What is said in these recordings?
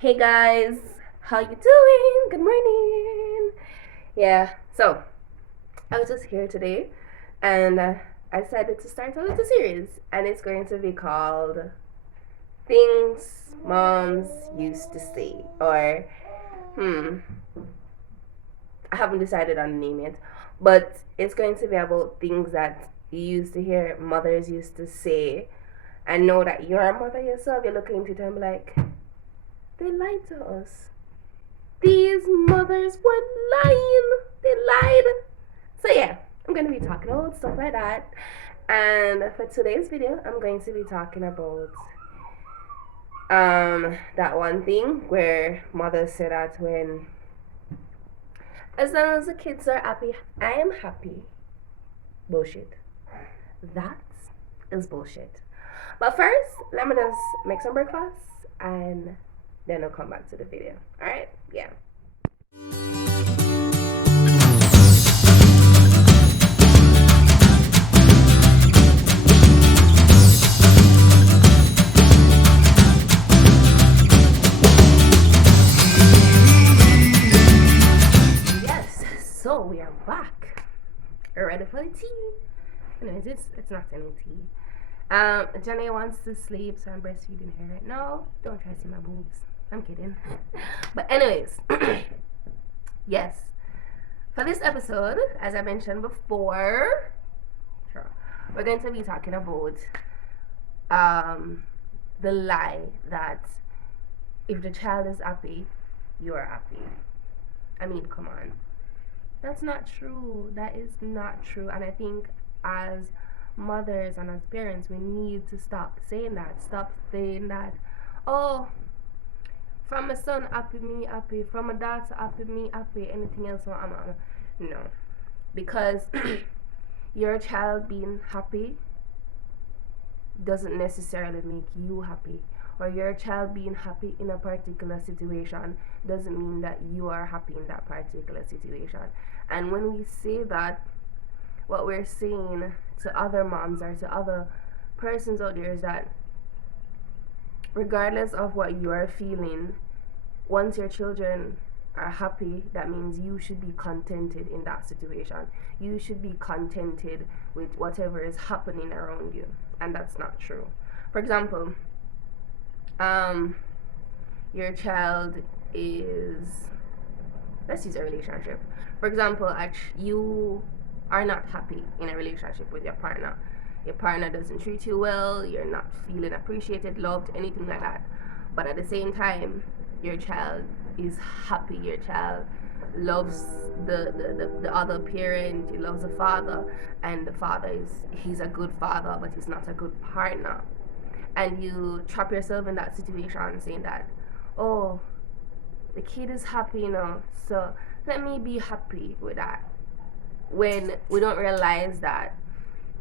Hey guys, how you doing? Good morning. Yeah, so I was just here today and I decided to start a little series and it's going to be called Things Moms Used to Say or hmm, I haven't decided on the name yet, but it's going to be about things that you used to hear mothers used to say and know that you're a mother yourself, you're looking into it and be like, they lied to us. These mothers were lying. They lied. So yeah, I'm gonna be talking about stuff like that. And for today's video, I'm going to be talking about that one thing where mothers say that when as long as the kids are happy, I am happy. Bullshit. That is bullshit. But first, let me just make some breakfast and then I'll come back to the video. Alright? Yeah. Yes, so we are back. We're ready for the tea. Anyways, it's not any tea. Jenny wants to sleep, so I'm breastfeeding her right now. Don't try to see my boobs. I'm kidding. But anyways, yes. For this episode, as I mentioned before, sure, we're going to be talking about the lie that if the child is happy, you are happy. I mean, come on. That's not true. That is not true. And I think as mothers and as parents, we need to stop saying that. Stop saying that, oh, from a son happy, me happy. From a daughter happy, me happy. Anything else, no. Because your child being happy doesn't necessarily make you happy. Or your child being happy in a particular situation doesn't mean that you are happy in that particular situation. And when we say that, what we're saying to other moms or to other persons out there is that regardless of what you are feeling, once your children are happy, that means you should be contented in that situation. You should be contented with whatever is happening around you. And that's not true. For example, your child is, let's use a relationship. For example, you are not happy in a relationship with your partner. Your partner doesn't treat you well, you're not feeling appreciated, loved, anything like that. But at the same time, your child is happy, your child loves the other parent, he loves the father, and the father he's a good father, but he's not a good partner. And you trap yourself in that situation saying that, oh, the kid is happy, so let me be happy with that. When we don't realize that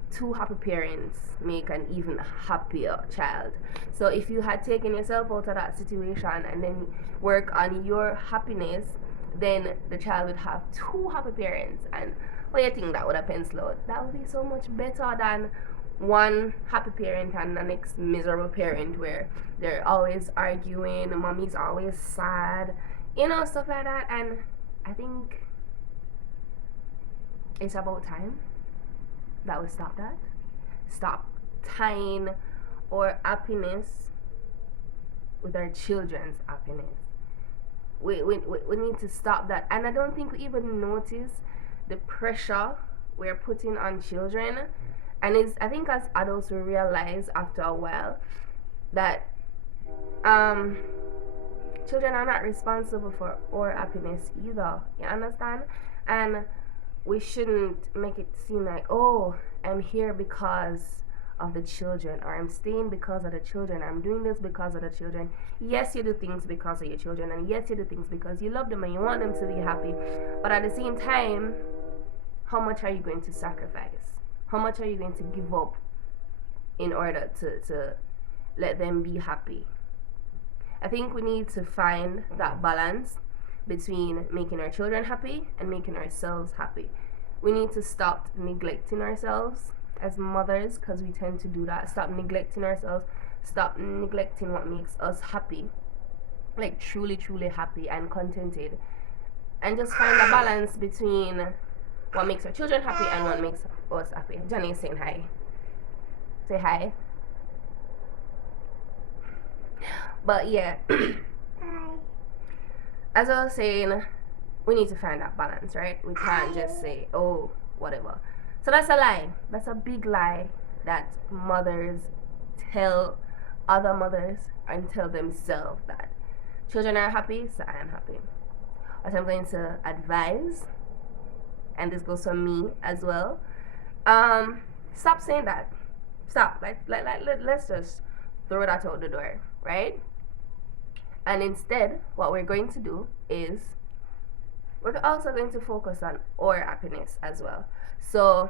two happy parents make an even happier child. So if you had taken yourself out of that situation and then work on your happiness, then the child would have two happy parents. And what do you think that would have penciled out? That would be so much better than one happy parent and the next miserable parent where they're always arguing, mommy's always sad, stuff like that. And I think it's about time that we stop that. Stop tying our happiness with our children's happiness. We need to stop that. And I don't think we even notice the pressure we're putting on children. And I think as adults we realize after a while that children are not responsible for our happiness either. You understand? And we shouldn't make it seem like, oh, I'm here because of the children, or I'm staying because of the children, I'm doing this because of the children. Yes, you do things because of your children, and yes, you do things because you love them and you want them to be happy. But at the same time, how much are you going to sacrifice? How much are you going to give up in order to let them be happy? I think we need to find that balance between making our children happy and making ourselves happy. We need to stop neglecting ourselves as mothers, because we tend to do that. Stop neglecting ourselves, stop neglecting what makes us happy, like truly, truly happy and contented, and just find a balance between what makes our children happy and what makes us happy. Johnny is saying hi. Say hi. But yeah, as I was saying, we need to find that balance, right? We can't just say, oh, whatever. So that's a lie. That's a big lie that mothers tell other mothers and tell themselves that children are happy, so I am happy. What I'm going to advise, and this goes for me as well, stop saying that. Stop. Let's just throw that out the door, right? And instead, what we're going to do is we're also going to focus on our happiness as well. So,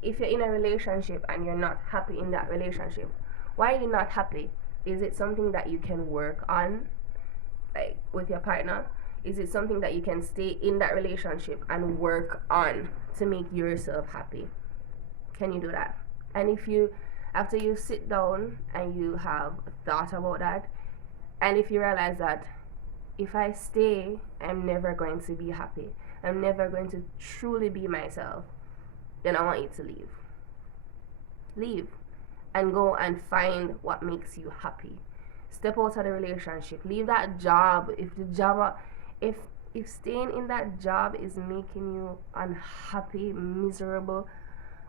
if you're in a relationship and you're not happy in that relationship, why are you not happy? Is it something that you can work on, like with your partner? Is it something that you can stay in that relationship and work on to make yourself happy? Can you do that? And if you, after you sit down and you have thought about that, and if you realize that if I stay, I'm never going to be happy, I'm never going to truly be myself, then I want you to leave. Leave and go and find what makes you happy. Step out of the relationship. Leave that job. If the job, if if staying in that job is making you unhappy, miserable,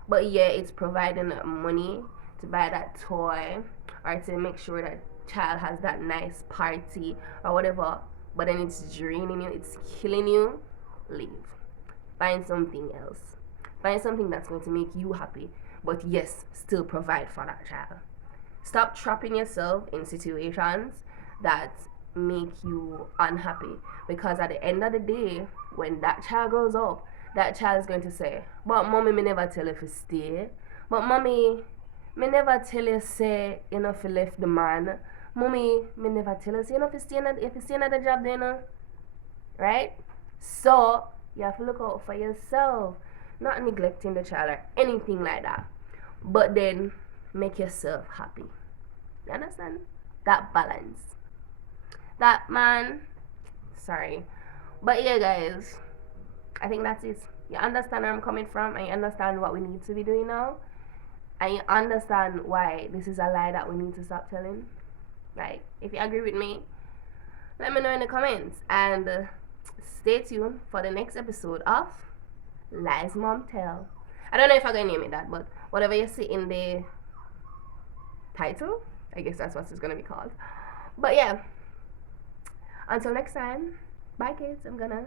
but yeah, it's providing money to buy that toy or to make sure that child has that nice party or whatever, but then it's draining you, it's killing you, leave. Find something else. Find something that's going to make you happy, but yes, still provide for that child. Stop trapping yourself in situations that make you unhappy, because at the end of the day, when that child grows up, that child is going to say, but mommy, me never tell you to stay. But mommy, me never tell you say you know fi left the man. Mommy, me never tell you say you know fi stay if you stay at the job then, right? So you have to look out for yourself, not neglecting the child or anything like that. But then make yourself happy. You understand? That balance. That man. Sorry. But yeah, guys, I think that's it. You understand where I'm coming from, and you understand what we need to be doing now, and you understand why this is a lie that we need to stop telling. Like, if you agree with me, let me know in the comments, and stay tuned for the next episode of Lies Mom Tell. I don't know if I'm gonna name it that, but whatever you see in the title, I guess that's what it's gonna be called. But yeah, until next time, bye kids. I'm gonna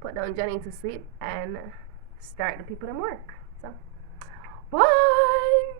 put down Johnny to sleep and start the people to work. So, bye.